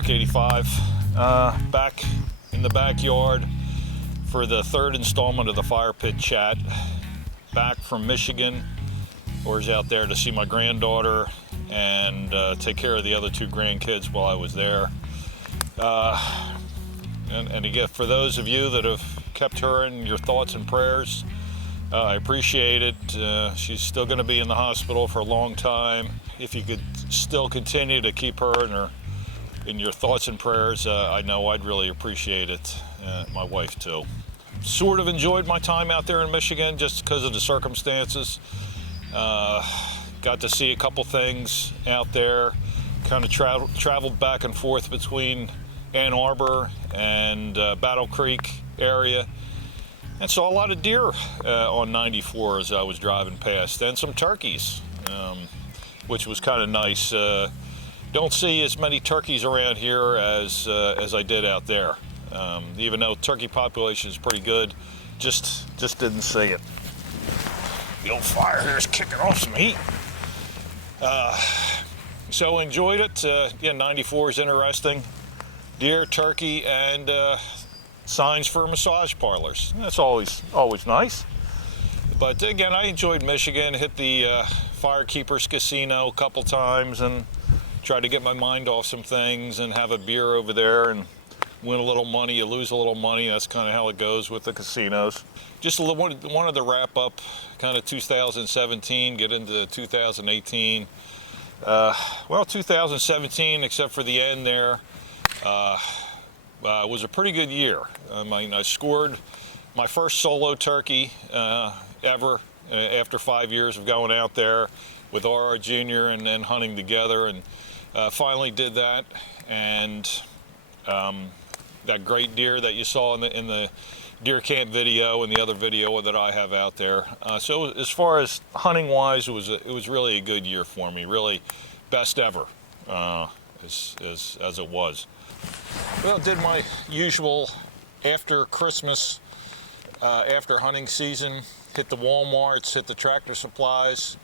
Rick 85, back in the backyard for the third installment of the Fire Pit Chat. Back from Michigan, I was out there to see my granddaughter and take care of the other two grandkids while I was there. And again, for those of you that have kept her in your thoughts and prayers, I appreciate it. She's still going to be in the hospital for a long time. If you could still continue to keep her in your thoughts and prayers, I know I'd really appreciate it. My wife too. Sort of enjoyed my time out there in Michigan just because of the circumstances. Got to see a couple things out there. Kind of traveled back and forth between Ann Arbor and Battle Creek area. And saw a lot of deer on 94 as I was driving past, and some turkeys, which was kind of nice. Don't see as many turkeys around here as I did out there. Even though turkey population is pretty good, just didn't see it. The old fire here is kicking off some heat. So enjoyed it. Yeah, 94 is interesting. Deer, turkey, and signs for massage parlors. That's always nice. But again, I enjoyed Michigan. Hit the Firekeepers Casino a couple times and tried to get my mind off some things and have a beer over there and win a little money, you lose a little money. That's kind of how it goes with the casinos. Just wanted to wrap up kind of 2017, get into 2018. Well, 2017, except for the end there, was a pretty good year. I scored my first solo turkey ever after 5 years of going out there with RR Jr. and then hunting together, and finally did that. And that great deer that you saw in the deer camp video and the other video that I have out there. So as far as hunting wise, it was really a good year for me. Really best ever as it was. Well, did my usual after Christmas, after hunting season, hit the Walmarts, hit the Tractor Supplies,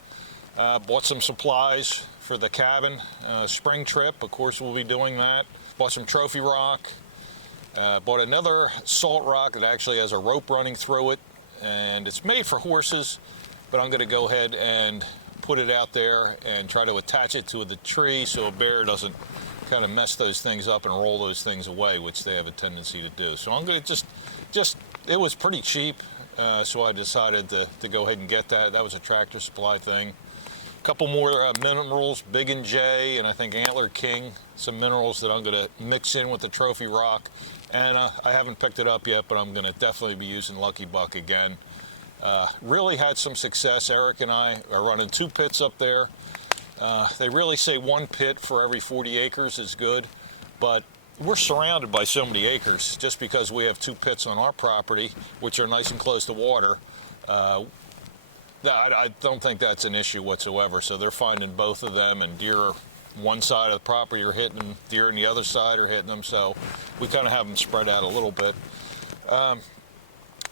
bought some supplies for the cabin, spring trip. Of course, we'll be doing that. Bought some trophy rock. Bought another salt rock that actually has a rope running through it, and it's made for horses, but I'm going to go ahead and put it out there and try to attach it to the tree so a bear doesn't kind of mess those things up and roll those things away, which they have a tendency to do. So I'm going to just it was pretty cheap, so I decided to go ahead and get that. That was a Tractor Supply thing. A couple more minerals, Big and J, and I think Antler King, some minerals that I'm going to mix in with the trophy rock. And I haven't picked it up yet, but I'm going to definitely be using Lucky Buck again. Really had some success. Eric and I are running 2 pits up there. They really say 1 pit for every 40 acres is good, but we're surrounded by so many acres just because we have 2 pits on our property, which are nice and close to water. I don't think that's an issue whatsoever. So they're finding both of them, and deer one side of the property are hitting them, deer on the other side are hitting them, so we kind of have them spread out a little bit.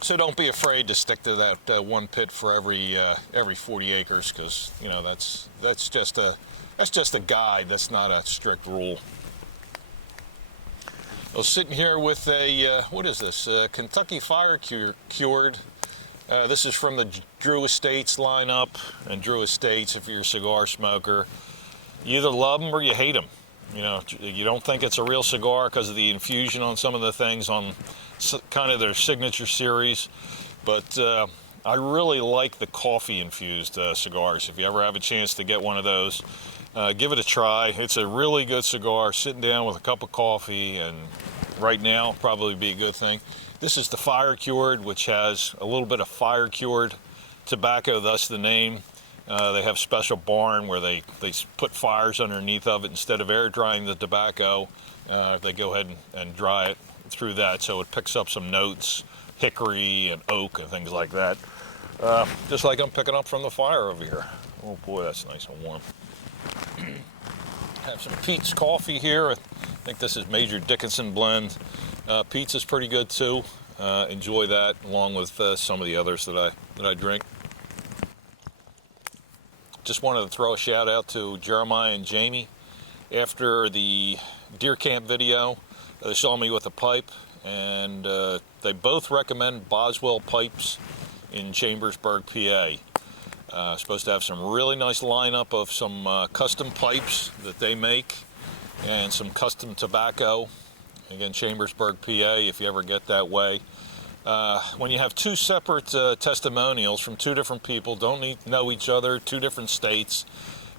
So don't be afraid to stick to that 1 pit for every 40 acres, because you know that's just a guide. That's not a strict rule. I was sitting here with a what is this? Kentucky Fire Cured. This is from the Drew Estates lineup, and Drew Estates, if you're a cigar smoker, you either love them or you hate them. You know, you don't think it's a real cigar because of the infusion on some of the things on kind of their signature series. But I really like the coffee-infused cigars. If you ever have a chance to get one of those, give it a try. It's a really good cigar. Sitting down with a cup of coffee, and right now probably be a good thing. This is the Fire Cured, which has a little bit of fire cured tobacco, thus the name. They have special barn where they put fires underneath of it instead of air drying the tobacco. They go ahead and dry it through that, so it picks up some notes, hickory and oak and things like that. Just like I'm picking up from the fire over here. Oh boy, that's nice and warm. Have some Peet's coffee here. I think this is Major Dickinson blend. Peet's is pretty good too. Enjoy that along with some of the others that I drink. Just wanted to throw a shout out to Jeremiah and Jamie. After the deer camp video. They saw me with a pipe, and they both recommend Boswell pipes in Chambersburg, PA. Supposed to have some really nice lineup of some custom pipes that they make and some custom tobacco. Again, Chambersburg, PA, if you ever get that way. When you have two separate testimonials from two different people, don't know each other, two different states,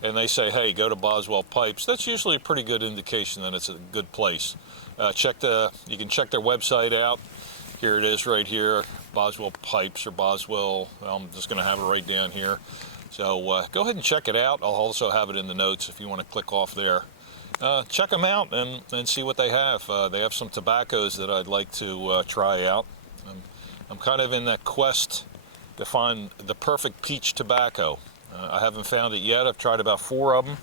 and they say, hey, go to Boswell Pipes, that's usually a pretty good indication that it's a good place. You can check their website out. Here it is right here, Boswell Pipes or Boswell. I'm just going to have it right down here. So go ahead and check it out. I'll also have it in the notes if you want to click off there. Check them out and see what they have. They have some tobaccos that I'd like to try out. I'm kind of in that quest to find the perfect peach tobacco. I haven't found it yet. I've tried about 4 of them,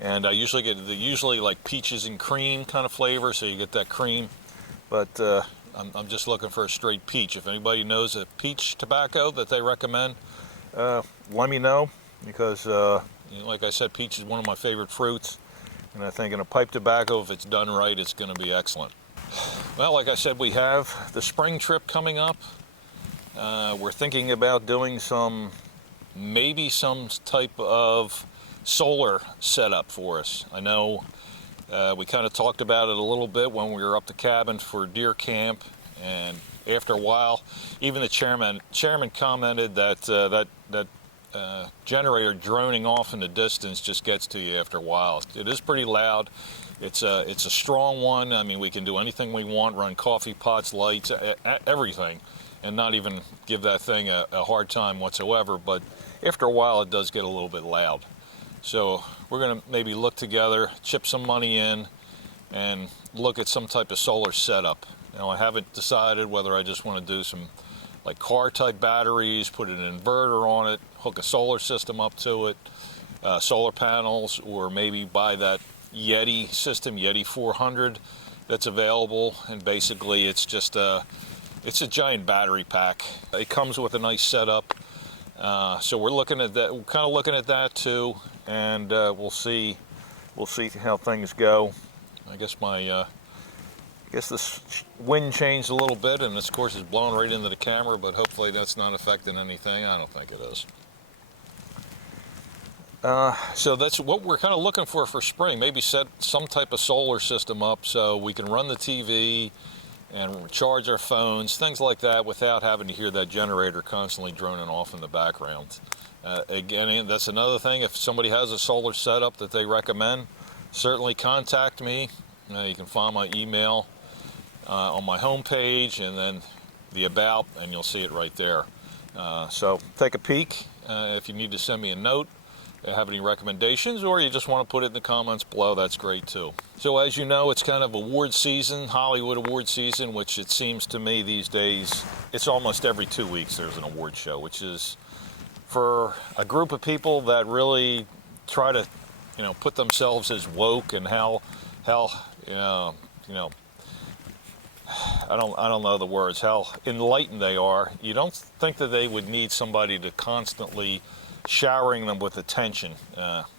and I usually get usually like peaches and cream kind of flavor, so you get that cream. But I'm just looking for a straight peach. If anybody knows a peach tobacco that they recommend, let me know, because like I said, peach is one of my favorite fruits, and I think in a pipe tobacco, if it's done right, it's going to be excellent. Well, like I said, we have the spring trip coming up. We're thinking about doing maybe some type of solar setup for us. I know we kind of talked about it a little bit when we were up the cabin for deer camp, and after a while, even the chairman commented that generator droning off in the distance just gets to you after a while. It is pretty loud. It's a strong one. I mean, we can do anything we want, run coffee pots, lights, everything, and not even give that thing a hard time whatsoever. But after a while, it does get a little bit loud. So we're going to maybe look together, chip some money in, and look at some type of solar setup. Now, I haven't decided whether I just want to do some like car-type batteries, put an inverter on it, hook a solar system up to it, solar panels, or maybe buy that Yeti system, Yeti 400, that's available, and basically it's just it's a giant battery pack. It comes with a nice setup, so we're looking at that. We're kind of looking at that too, and we'll see how things go. I guess this wind changed a little bit, and this, of course, is blowing right into the camera, but hopefully that's not affecting anything. I don't think it is. So that's what we're kind of looking for spring. Maybe set some type of solar system up so we can run the TV and charge our phones, things like that, without having to hear that generator constantly droning off in the background. Again, that's another thing. If somebody has a solar setup that they recommend, certainly contact me. You can find my email on my homepage, and then the About, and you'll see it right there. So take a peek. If you need to send me a note, have any recommendations, or you just want to put it in the comments below, that's great too. So as you know, it's kind of award season, Hollywood award season, which it seems to me these days, it's almost every 2 weeks there's an award show, which is for a group of people that really try to, put themselves as woke, and how I don't know the words, how enlightened they are. You don't think that they would need somebody to constantly showering them with attention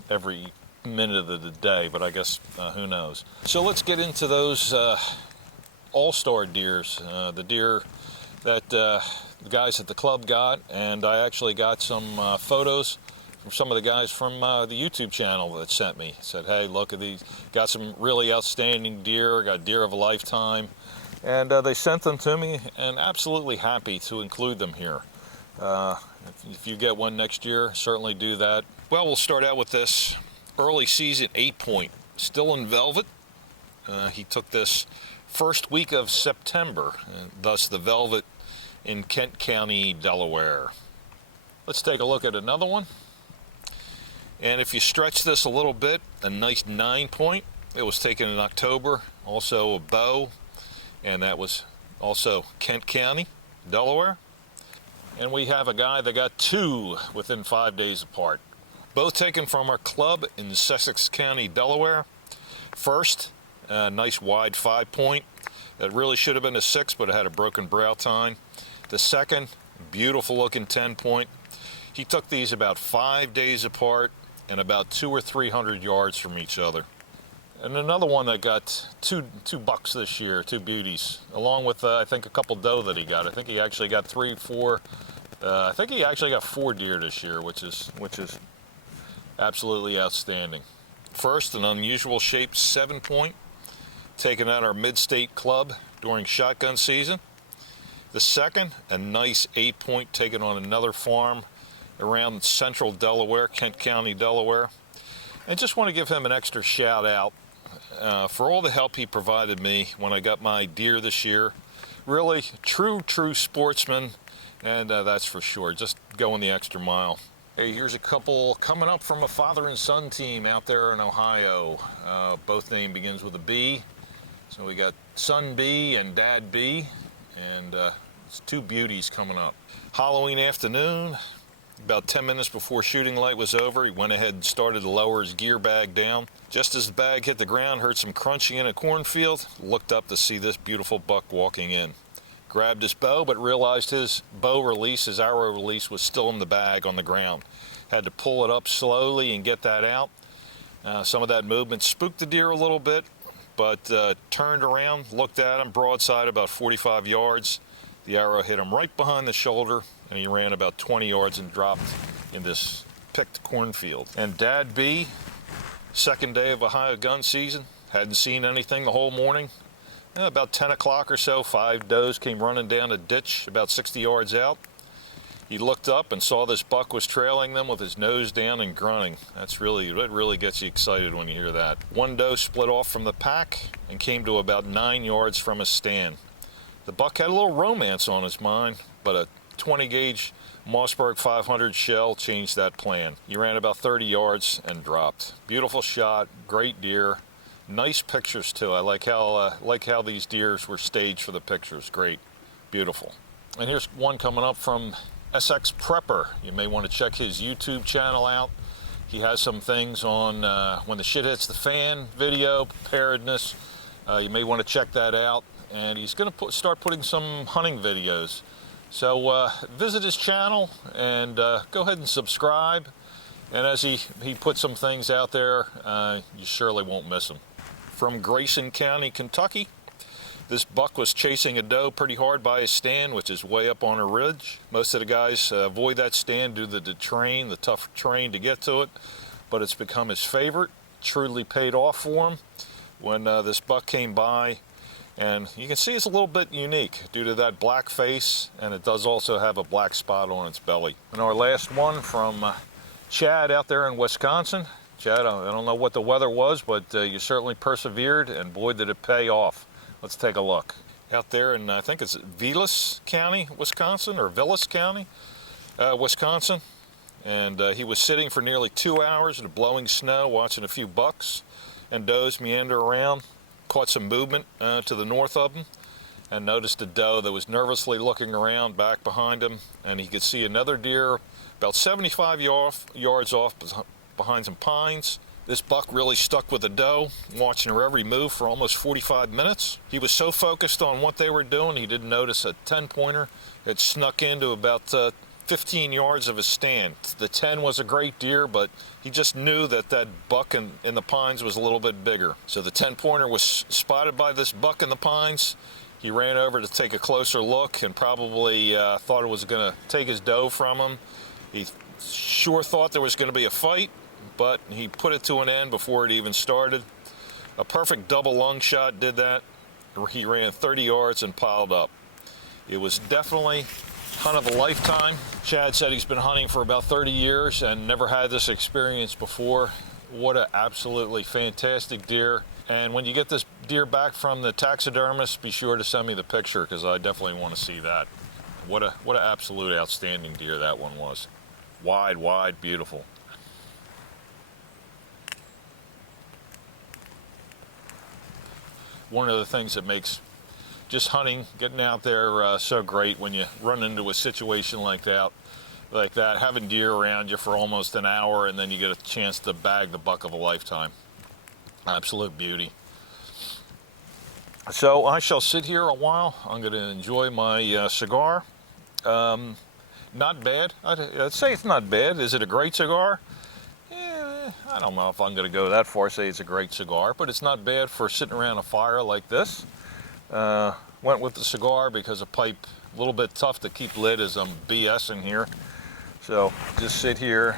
every minute of the day, but I guess who knows. So let's get into those all-star deers, the deer that the guys at the club got, and I actually got some photos from some of the guys from the YouTube channel that sent me. Said, hey, look at these, got some really outstanding deer, got deer of a lifetime, and they sent them to me, and absolutely happy to include them here. If you get one next year, certainly do that. Well, we'll start out with this early season 8-point, still in velvet. He took this first week of September, and thus the velvet in Kent County, Delaware. Let's take a look at another one. And if you stretch this a little bit, a nice 9-point. It was taken in October, also a bow, and that was also Kent County, Delaware. And we have a guy that got 2 within 5 days apart. Both taken from our club in Sussex County, Delaware. First, a nice wide 5-point. That really should have been a 6, but it had a broken brow tine. The second, beautiful looking 10-point. He took these about 5 days apart and about 200 or 300 yards from each other. And another one that got two bucks this year, two beauties, along with I think a couple doe that he got. I think he actually got 3, 4. I think he actually got 4 deer this year, which is absolutely outstanding. First, an unusual shaped 7-point, taken at our Mid-State Club during shotgun season. The second, a nice 8-point taken on another farm around central Delaware, Kent County, Delaware. And just want to give him an extra shout out for all the help he provided me when I got my deer this year. Really, true sportsman, and that's for sure. Just going the extra mile. Hey, here's a couple coming up from a father and son team out there in Ohio. Both name begins with a B. So we got Son B and Dad B, and it's 2 beauties coming up. Halloween afternoon, about 10 minutes before shooting light was over, he went ahead and started to lower his gear bag down. Just as the bag hit the ground, heard some crunching in a cornfield, looked up to see this beautiful buck walking in. Grabbed his bow, but realized his bow release, his arrow release, was still in the bag on the ground. Had to pull it up slowly and get that out. Some of that movement spooked the deer a little bit, but turned around, looked at him, broadside about 45 yards. The arrow hit him right behind the shoulder, and he ran about 20 yards and dropped in this picked cornfield. And Dad B, second day of Ohio gun season, hadn't seen anything the whole morning. About 10 o'clock or so, 5 does came running down a ditch about 60 yards out. He looked up and saw this buck was trailing them with his nose down and grunting. That really gets you excited when you hear that. 1 doe split off from the pack and came to about 9 yards from his stand. The buck had a little romance on his mind, but a 20 gauge Mossberg 500 shell changed that plan. He ran about 30 yards and dropped. Beautiful shot, great deer. Nice pictures too. I like how these deers were staged for the pictures. Great, beautiful. And here's one coming up from SX Prepper. You may want to check his YouTube channel out. He has some things on when the shit hits the fan video, preparedness. You may want to check that out. And he's going to start putting some hunting videos. So visit his channel and go ahead and subscribe. And as he puts some things out there, you surely won't miss him. From Grayson County, Kentucky, this buck was chasing a doe pretty hard by his stand, which is way up on a ridge. Most of the guys avoid that stand due to the terrain, the tough terrain to get to it, but it's become his favorite. Truly paid off for him when this buck came by. And you can see it's a little bit unique due to that black face, and it does also have a black spot on its belly. And our last one from Chad out there in Wisconsin. Chad, I don't know what the weather was, but you certainly persevered, and boy did it pay off. Let's take a look. Out there in, I think it's Vilas County, Wisconsin, or Vilas County, Wisconsin. And he was sitting for nearly 2 hours in the blowing snow, watching a few bucks and does meander around. Caught some movement to the north of him and noticed a doe that was nervously looking around back behind him, and he could see another deer about 75 yards off behind some pines. This buck really stuck with the doe, watching her every move for almost 45 minutes. He was so focused on what they were doing, he didn't notice a 10-pointer that snuck into about 15 yards of his stand. The 10 was a great deer, but he just knew that that buck in the pines was a little bit bigger. So the 10-pointer was spotted by this buck in the pines. He ran over to take a closer look and probably thought it was going to take his doe from him. He sure thought there was going to be a fight, but he put it to an end before it even started. A perfect double lung shot did that. He ran 30 yards and piled up. It was definitely hunt of a lifetime. Chad said he's been hunting for about 30 years and never had this experience before. What an absolutely fantastic deer. And when you get this deer back from the taxidermist, be sure to send me the picture, because I definitely want to see that. What an absolute outstanding deer that one was. Wide, beautiful. One of the things that makes just hunting, getting out there so great when you run into a situation like that, having deer around you for almost an hour, and then you get a chance to bag the buck of a lifetime. Absolute beauty. So I shall sit here a while. I'm going to enjoy my cigar. Not bad. I'd say it's not bad. Is it a great cigar? Yeah, I don't know if I'm going to go that far, say it's a great cigar, but it's not bad for sitting around a fire like this. Went with the cigar because a pipe, a little bit tough to keep lit as I'm BSing here. So just sit here,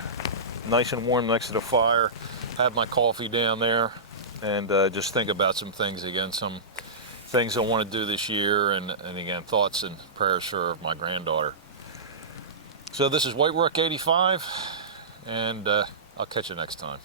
nice and warm next to the fire, have my coffee down there, and just think about some things again, some things I want to do this year, and again, thoughts and prayers for my granddaughter. So this is White Rook 85, and I'll catch you next time.